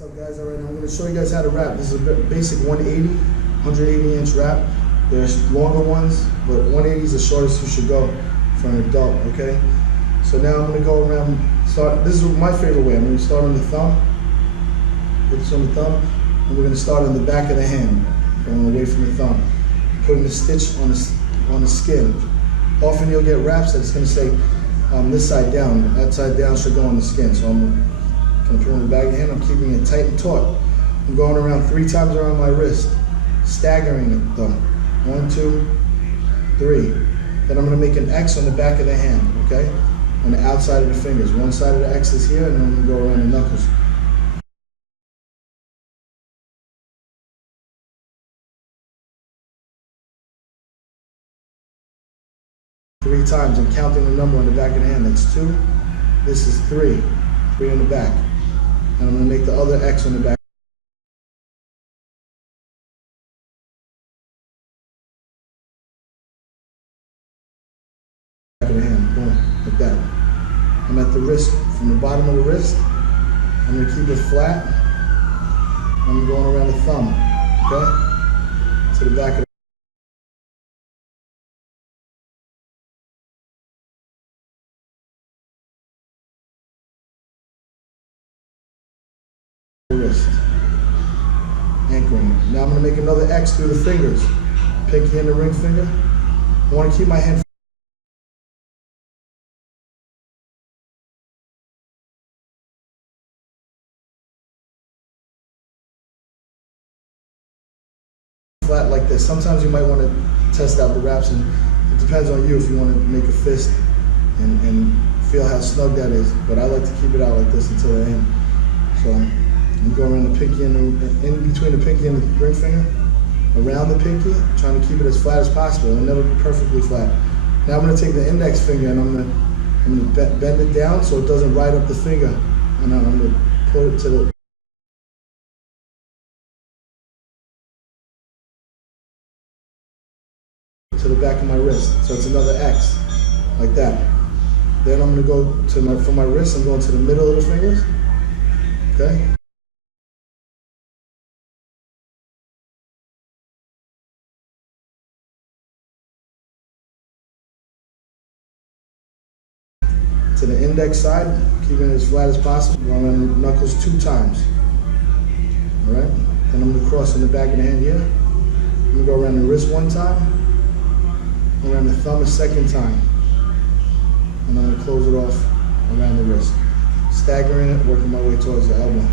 What's up, guys? All right, now I'm going to show you guys how to wrap. This is a basic 180 inch wrap. There's longer ones, but 180 is the shortest you should go for an adult, okay? So now I'm going to go around, this is my favorite way. I'm going to start on the thumb, put this on the thumb, and we're going to start on the back of the hand, going away from the thumb, putting the stitch on the skin. Often you'll get wraps that's going to say this side down, that side down should go on the skin. So I'm going to put it on the back of the hand. I'm keeping it tight and taut. I'm going around 3 times around my wrist, staggering it though. 1, 2, 3. Then I'm going to make an X on the back of the hand, okay? On the outside of the fingers. One side of the X is here, and then I'm going to go around the knuckles. Three times. I'm counting the number on the back of the hand. That's 2. This is 3. 3 on the back. And I'm going to make the other X on the back. Of the hand. Boom. Like that. I'm at the wrist. From the bottom of the wrist, I'm going to keep it flat. I'm going around the thumb. Okay? To the back of the wrist, anchoring it. Now I'm going to make another X through the fingers, pinky and the ring finger. I want to keep my hand flat like this. Sometimes you might want to test out the wraps, and it depends on you if you want to make a fist and feel how snug that is. But I like to keep it out like this until the end. So I'm going around the pinky and in between the pinky and the ring finger, around the pinky, trying to keep it as flat as possible. It'll never be perfectly flat. Now I'm going to take the index finger and I'm going to bend it down so it doesn't ride up the finger, and I'm going to pull it to the back of my wrist. So it's another X, like that. Then I'm going to go to from my wrist, I'm going to the middle of the fingers. Okay. To the index side, keeping it as flat as possible. Go around the knuckles 2 times. All right. Then I'm going to cross in the back of the hand here. I'm going to go around the wrist 1 time, around the thumb a 2nd time, and I'm going to close it off around the wrist, staggering it, working my way towards the elbow.